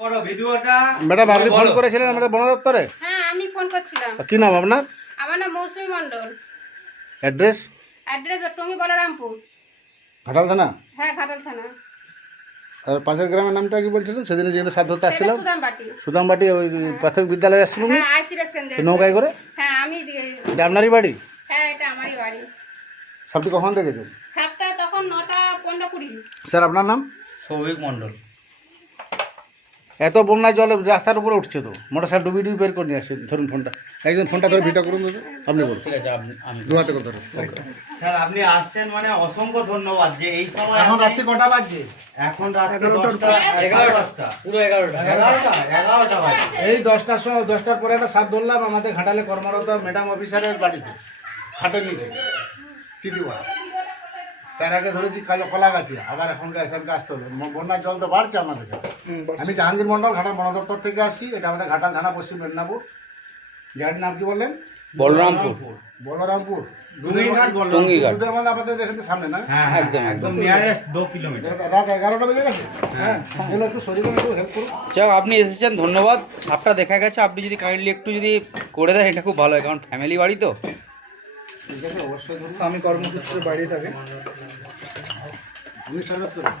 করো ভিডিওটা ম্যাডাম আপনি ফোন করেছিলেন আমাদের বন দপ্তরে? হ্যাঁ আমি ফোন করছিলাম। কি নাম আপনার? আমার নাম মৌসুমী মণ্ডল। অ্যাড্রেস? অ্যাড্রেস টঙ্গি বলরামপুর। ঘাটাল থানা? হ্যাঁ ঘাটাল থানা। আর পাশের গ্রামের নামটা কি বলছিলেন? সেদিনে যেখানে সাধ্য হতে আসছিলাম। সুদামবাটি। সুদামবাটি ওই প্রাথমিক বিদ্যালয়ে আসছিলাম হ্যাঁ নৌকায় করে? হ্যাঁ আমি আপনারই বাড়ি? হ্যাঁ এটা আমারই বাড়ি। সবটি কখন দেখেছেন? সাতটা তখন নটা পনেরো কুড়ি। স্যার আপনার নাম? সৌভিক মন্ডল এত বন্যা জল রাস্তার উপরে উঠছে তো। মোটর সাইকেল ডুবি ডুবি বের করে নিয়ে আসছেন ধরুন ফোনটা। একজন ফোনটা ধরে ভিডিও করুন তো। আপনি বলুন। ঠিক আছে দু হাতে করে ধরুন। স্যার আপনি আসছেন মানে অসংখ্য ধন্যবাদ যে এই সময় এখন রাত্রি কটা বাজছে? এখন এই দশটার সময় দশটার পরে একটা সাপ ধরলাম আমাদের ঘাটালে কর্মরত ম্যাডাম অফিসারের বাড়িতে। খাটে নিচে। কিদিবা তার আগে ধরেছি কালো কলা গাছি আবার এখনকার এখানকার আসতে হবে বন্যার জল তো বাড়ছে আমাদের এখানে। আমি জাহাঙ্গীর মন্ডল ঘাটাল বন দপ্তর থেকে আসছি এটা আমাদের ঘাটাল থানা পশ্চিম মেদিনীপুর। জায়গাটির নাম কি বললেন? বলরামপুর। বলরামপুর। দুধের এখান সামনে না? হ্যাঁ একদম, একদম। একদম দু কিলোমিটার রাত এগারোটা বেজে গেছে? হ্যাঁ। একটু শরীরে একটু হেল্প করুন। যাক আপনি এসেছেন ধন্যবাদ। সাপটা দেখা গেছে আপনি যদি কাইন্ডলি একটু যদি করে দেন এটা খুব ভালো হয় কারণ ফ্যামিলি বাড়ি তো। ঠিক আছে অবশ্যই স্বামী কর্মসূত্রে বাইরে থাকে। সার্ভিস করুন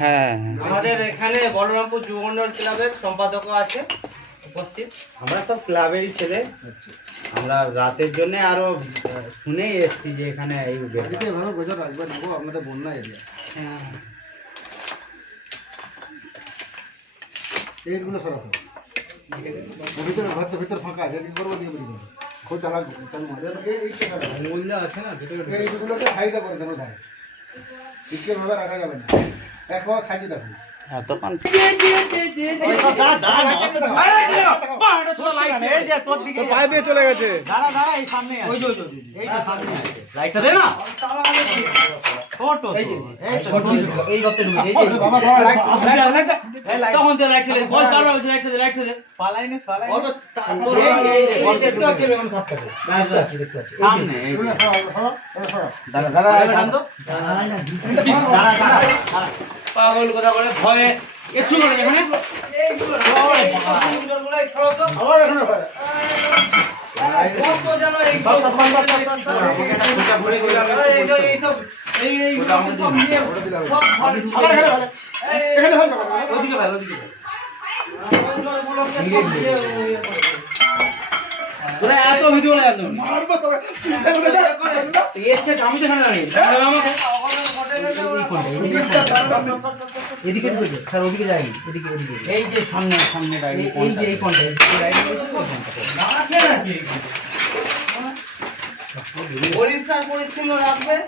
হ্যাঁ। আমাদের এখানে বলরামপুর যুবমন্ডল ক্লাবের সম্পাদকও আছে উপস্থিত। আমরা সব ক্লাবেরই ছেলে। আমরা রাতের জন্য আরও শুনেই এসেছি যে এখানে এই বাড়িতে বোঝা রাখবেন নেব আপনাদের বন্যা এরিয়া। এইগুলো সরাতে হবে। ওর ভিতরে ঘর তো ভিতর ফাঁকা আছে এদিকে করব দিয়ে বেরিয়ে খুব চালাক চালু মধ্যে এই না এইগুলোকে সাইডে করে দেন ভাই ভাবে রাখা যাবে না। দেখো সাইজে রাখুন এতক্ষণ পায়ে দিয়ে চলে গেছে দাঁড়া দাঁড়া এই সামনে আছে। এই যে সামনে আছে লাইটটা দে না ছোট তো। এই ছোট এই গর্তে ঢুকেছে এই যে বাবা বাবা লাইট লাইট এই লাইট তখন দে লাইট দে বল পারো লাইট দে লাইট দে পালাইনে পালাইনে অত তোর এই যে- এই যে গর্তে ঢুকেছে এরকম সাপটাকে। সামনে এই যে। দাঁড়া পাগল কথা বলে ভয়ে। এসু করে এখানে ওদিকে ভাই ওদিকে ভাই তোরা এত ভিডিও না। জানো এসে আমি তো এখানে এদিকে ঢুকেছে স্যার ওদিকে যায়নি এদিকে এদিকে এই যে সামনে সামনে এই এই যে এই কোনটা? এই যে রাইট করেছে ওই কোনটা?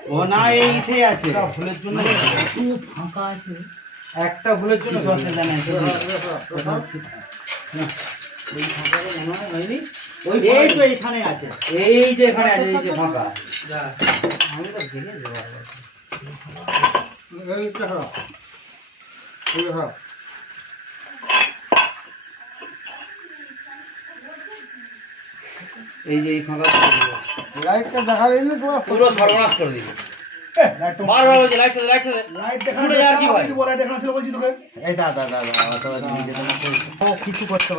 ও না এই আছে। ভুলের জন্য ফাঁকা আছে। একটা ভুলের জন্য সরষে জানা আছে এই হয় তো এখানে আছে। এই যে এখানে আছে এই যে ফাঁকা। আমি তো দেখে যাব এই যে এই ফাঁকা। লাইটটা দেখা দিলে তোমার? পুরো সর্বনাশ করে দিবে কিছু করতে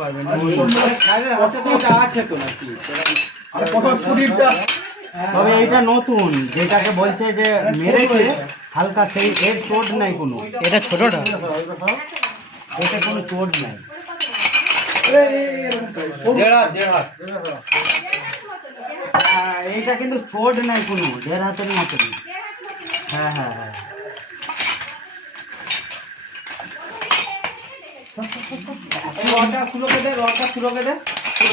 তবে এইটা নতুন যেটাকে বলছে যে মেরেছে হালকা সেই এর চোট নাই কোনো এটা ছোটটা এটা কোনো চোট নাই এইটা কিন্তু চোট নাই কোনো দেড় হাতের মতো হ্যাঁ হ্যাঁ হ্যাঁ। রডটা খুলোকে দে রডটা খুলোকে দে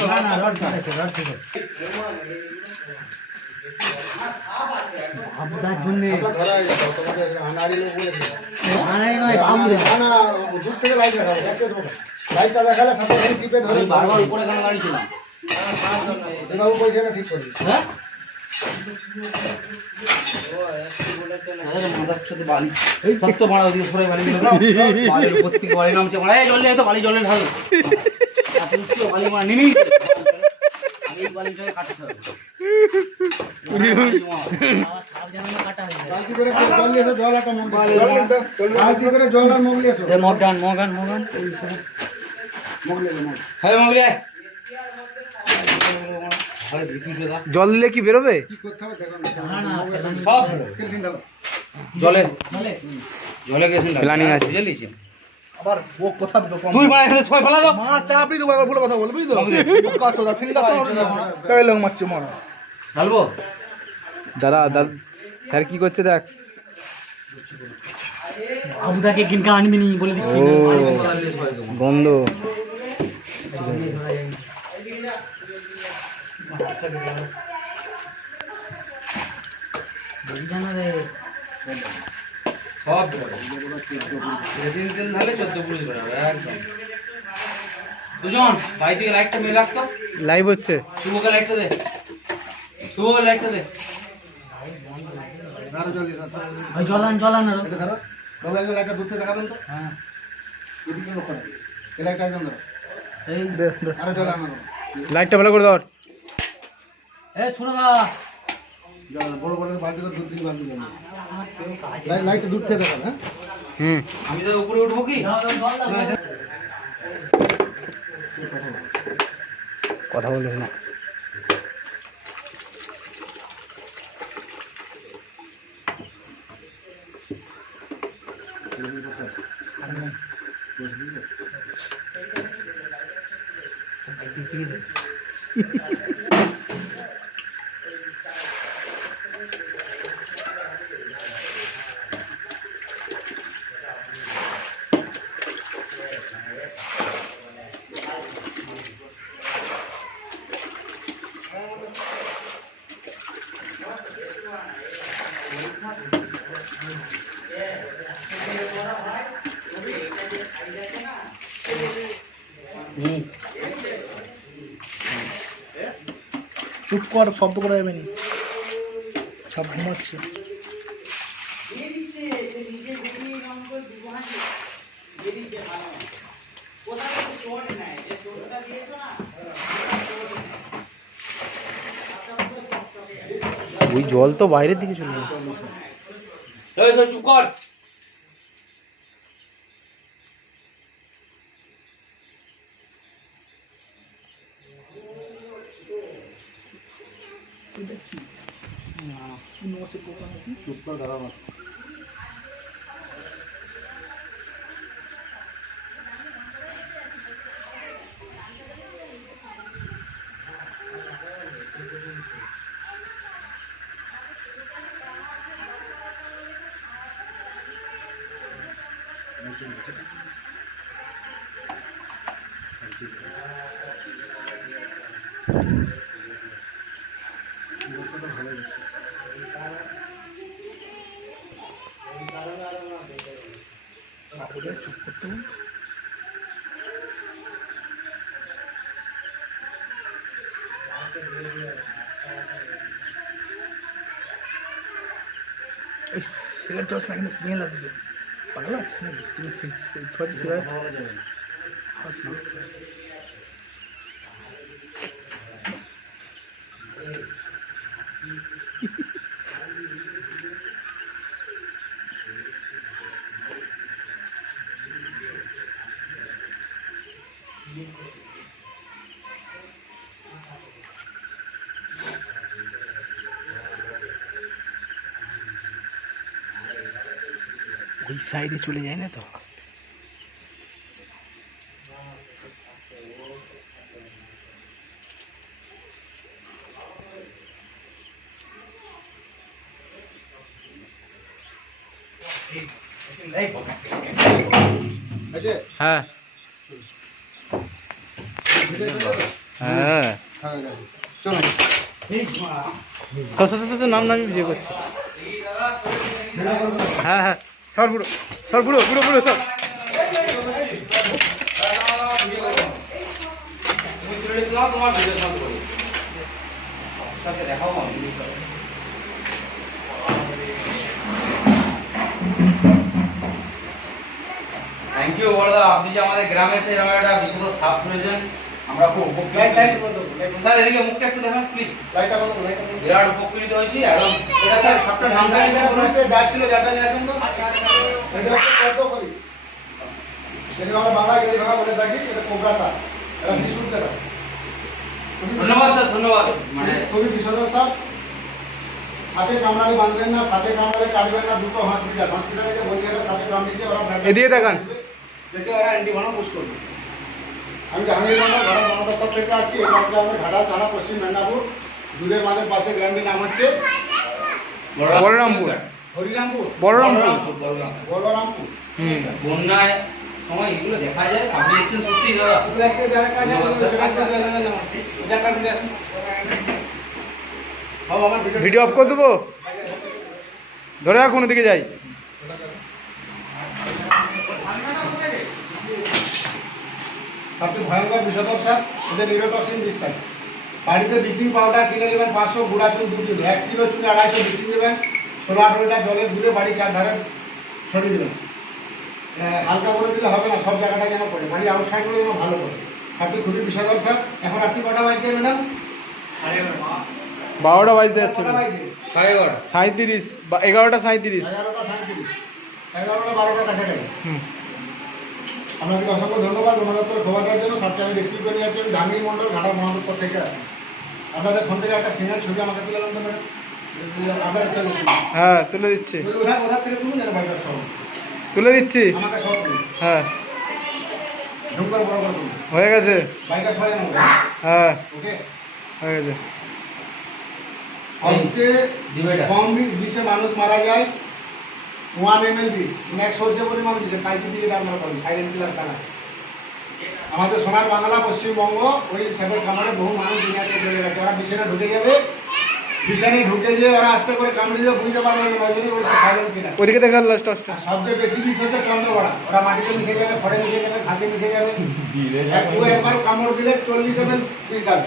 না না রড ঠিক আছে রড ঠিক আছে। আপনার জন্য। হয়ে আনাড়ি লোক বলেছে। নয় না না দূর থেকে লাইট দেখাবে সবাই লাইটটা দেখালে সাথে টিপে ধরে বারবার উপরে না ঠিক করবি হ্যাঁ? মগান মগান মগান মগ নিয়ে এসো মগ হ্যাঁ আয় জল দিলে কি বেরোবে? কি করতে হবে দেখো সব জলে। জলে। গেছে আছে। বুঝলিস আবার ও কথা দিল তুই মানে এখানে ছয় ফেলা দাও। মা চাপড়ি দেবো একবার বলে কথা বলবি তো? বোকা চোদা সিংহাসন তাই লোক মারছে মারা। ঢালবো? দাদা দাদা স্যার কি করছে দেখ। আবুদাকে কিনকা আনবি নি বলে দিচ্ছি গন্ধ। সব কেরোসিন তেল ঢালে চোদ্দ পুরুষ বেরোবে একদম দুজন বাড়ি থেকে লাইটটা মেরে রাখতো লাইভ হচ্ছে শুভকে লাইটটা দে শুভকে লাইটটা দে জলান জলান ধরো। দূর থেকে দেখাবেন তো হ্যাঁ এদিকে ধরো লাইটটা ভালো করে দাও। এ শুনো দা জল বড় বড় বালতি করে দূর থেকে বালতি জল লাইট লাইটটা দূর থেকে দেখাবে হ্যাঁ? হুম। আমি তো উপরে উঠবো কি? কথা বলিস না। চুপ কর শব্দ করে যাবে নি। সব ঘুমাচ্ছে। ওই জল তো বাইরের দিকে চলে যাচ্ছে। এই না কি কর চুপ করে ধরো আমার চুপ করতে। এই সিগারেট না কিন্তু স্মেল আসবে। পাগল আছে নাকি? তুমি তোমার সিগারেট খাস ওই সাইডে চলে যায় না তো? হ্যাঁ। হ্যাঁ। হ্যাঁ। নাম নাম ভিডিও করছি। হ্যাঁ হ্যাঁ। সর পুরো সর পুরো পুরো পুরো সর থ্যাংক ইউ বড়দা। আপনি যে আমাদের গ্রামে এসে এরকম একটা বিশুদ্ধ সাপ করেছেন আমরা খুব উপকৃত স্যার এদিকে মুখটা একটু দেখান প্লিজ। বিরাট উপকৃত হয়েছি একদম। এটা স্যার সাপটার নামটা কি স্যার বলুন? যাচ্ছিল যাটা নিয়ে তো এটা হচ্ছে কত করি যেটা আমরা বাংলা গেলি ভাঙা বলে থাকি এটা কোবরা সাপ এটা বিশুদ্ধ তেল ধন্যবাদ স্যার ধন্যবাদ। মানে খুবই বিষধর সাপ সাপে কামড়ালে বাঁধবেন না সাপে কামড়ালে কাটবেন না দুটো হসপিটাল হসপিটালে যে বলি এটা সাপে কামড়িয়েছে ওরা এদিকে তাকান। দেখে ওরা অ্যান্টিভেনম পুশ করবে। আমি জাহাঙ্গীর মন্ডল ঘাটা বন দপ্তর থেকে আসছি এটা হচ্ছে আমাদের ঘাটা থানা পশ্চিম মেদিনীপুর। দুধের মাঝের পাশে গ্রামটির নাম হচ্ছে বলরামপুর। হরিরামপুর। বলরামপুর। হুম। বন্যায় সময় এগুলো দেখা যায় আপনি এসেছেন সত্যি দাদা। ভিডিও- অফ করে দেবো? ধরে রাখুন ওদিকে যাই। সবচেয়ে ভয়ঙ্কর বিষধর সাপ এদের নিউরোটক্সিন বিষ থাকে বাড়িতে ব্লিচিং পাউডার কিনে নেবেন পাঁচশো গুঁড়া চুন দু কিলো এক কিলো চুনে আড়াইশো ব্লিচিং দেবেন। ষোলো আঠেরো লিটার জলে গুলে বাড়ির চারধারে ছড়িয়ে দেবেন হালকা করে দিলে হবে না সব জায়গাটা যেন পড়ে। বাড়ি আউটসাইড করে যেন ভালো করে সাপটি খুবই বিষধর সাপ এখন রাত্রি কটা বাজছে ম্যাডাম? বারোটা বাজতে যাচ্ছে সাড়ে এগারোটা। সাঁত্রিশ বা এগারোটা সাঁত্রিশ এগারোটা সাঁত্রিশ এগারোটা বারোটা কাছাকাছি। হুম। আপনাকে অসংখ্য ধন্যবাদ। খবর দেওয়ার জন্য সবটা আমি রিসিভ করে যাচ্ছি। আমি জাহাঙ্গীর মন্ডল ঘাটা থেকে আসি আপনাদের ফোন থেকে একটা সিঙ্গেল ছবি আমাকে তুলে দেন তো ম্যাডাম। হ্যাঁ তুলে দিচ্ছি। তুলে দিচ্ছি? হ্যাঁ। হয়ে গেছে। হ্যাঁ। হয়ে গেছে। সবচেয়ে কম বিষে মানুষ মারা যায় ওয়ান এম এল বিষ। মানে এক সরষে পরিমাণ বিষে। কাঁচি দিয়ে এটা আমরা করি। সাইলেন্ট কিলার কানা আমাদের সোনার বাংলা পশ্চিমবঙ্গ ওই ছাগল খামারে বহু মানুষ দুনিয়াতে চলে গেছে। ওরা বিছানা ঢুকে যাবে। বিছানে ঢুকে যেয়ে ওরা আস্তে করে কামড়ে দিয়ে বুঝতে পারবে না ওই জন্য বলছে সাইলেন্ট কিলার ওদিকে দেখা লাস্ট আর সবচেয়ে বেশি বিষ হচ্ছে চন্দ্রবড়া ওরা মাটিতে মিশে যাবে খড়ে মিশে যাবে ঘাসে মিশে যাবে। দু একবার কামড় দিলে চল্লিশ এম এল বিষ ঢালে।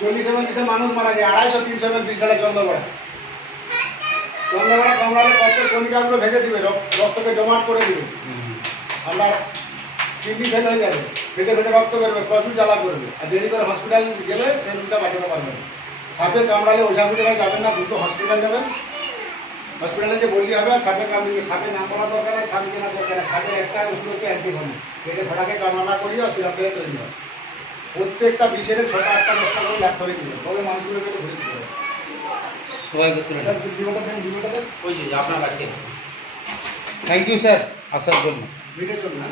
চল্লিশ এম এল বিষে মানুষ মারা যায় আড়াইশো তিনশো এম এল বিষ ঢালে চন্দ্রবড়া চন্দ্রবড়া কামড়ালে রক্তের কণিকাগুলো ভেঙে দিবে রক- রক্তকে জমাট করে দিবে। আপনার কিডনি ফেল হয়ে যাবে ফেটে ফেটে রক্ত বেরোবে প্রচুর জ্বালা করবে। আর দেরি করে হসপিটাল গেলে রোগটা বাঁচাতে পারবেন সাপে কামড়ালে ওঝা বুঝে যাবেন না দ্রুত হসপিটাল যাবেন। হসপিটালে যে বললি হবে আর সাপে কামড়িয়ে সাপে নাম করা দরকার নেই সাপে কেনা দরকার সাপের একটা ওষুধ হচ্ছে অ্যান্টিভেনম পেটে ফোটাকে কামড়া করিয়ে আর সিরাপ খেয়ে তৈরি হয় প্রত্যেকটা বিষের ছটা আটটা দশটা করে ল্যাব করে দিবে তবে মানুষগুলোকে একটু ঘুরে দিতে হবে সবাইকে তুলে ভিডিওটা দেন ভিডিওটা দেন। ওই যে আপনার কাছে। থ্যাংক ইউ স্যার আসার জন্য না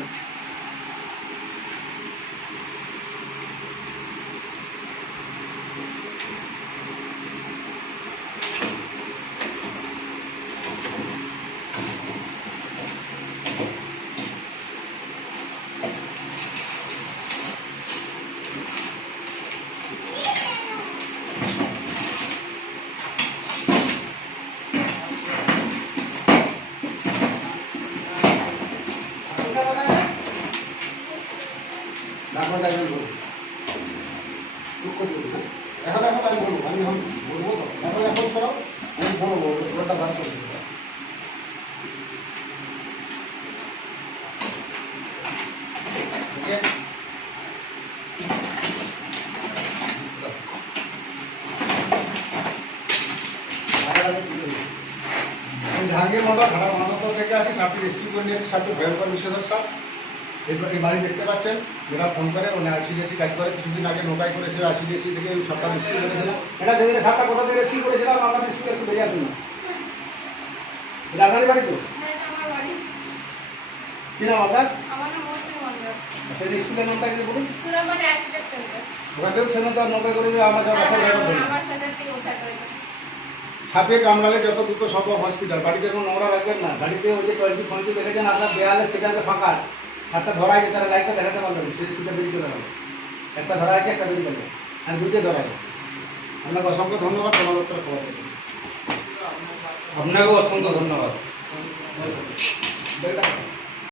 ডাক্তারটা একজন বলুন চুপ করে দিন, হ্যাঁ? এখন এখন আমি বলব আমি এখন বলব তো এখন এখন সরাও আমি বলব পুরোটা বার করে দিবো ওকে আমি জাহাঙ্গীর মন্ডল ঘাটা থেকে আসি সাপটি রেস্কিউ করে নিয়েছি সাপটি ভয়ঙ্কর বিষধর সাপ। এই এই বাড়ি দেখতে পাচ্ছেন যারা ফোন করে ওখানে আইসিডিএসি কাজ করে কিছুদিন আগে নোটাই করেছিল আইসিডিএসি থেকে ওই সবটা রেস্কিউ করেছিলাম। এটা দেখলে সাপটা কোথা থেকে রেস্কিউ করেছিলাম? আমরা রেস্কিউ একটু বেরিয়ে আসুন এটা বাড়ি তো? হ্যাঁ, আমার। কি নাম আপনার? মৌসুমী মণ্ডল। সেই স্কুলের নামটা যদি বলুন। accident center। ওখান থেকে সেখানে তো নোটাই করে যে আমরা সব সাপে কামড়ালে যত দ্রুত সম্ভব হসপিটাল বাড়িতে কোনো নোংরা রাখবেন না। বাড়িতে ওই যে টোয়েন্টি ফোয়েন্টি দেখেছেন, আপনার দেয়ালে সেখানে ফাঁকা। একটা ধরা আছে, তারা লাইটটা দেখাতে পারবেন সেটা সেটা বেরিয়ে চলে গেল একটা ধরা আছে, একটা বেরিয়ে গেল আর দুইটা ধরা আছে। আপনাকে অসংখ্য ধন্যবাদ। উত্তর খবর আপনাকেও অসংখ্য ধন্যবাদ।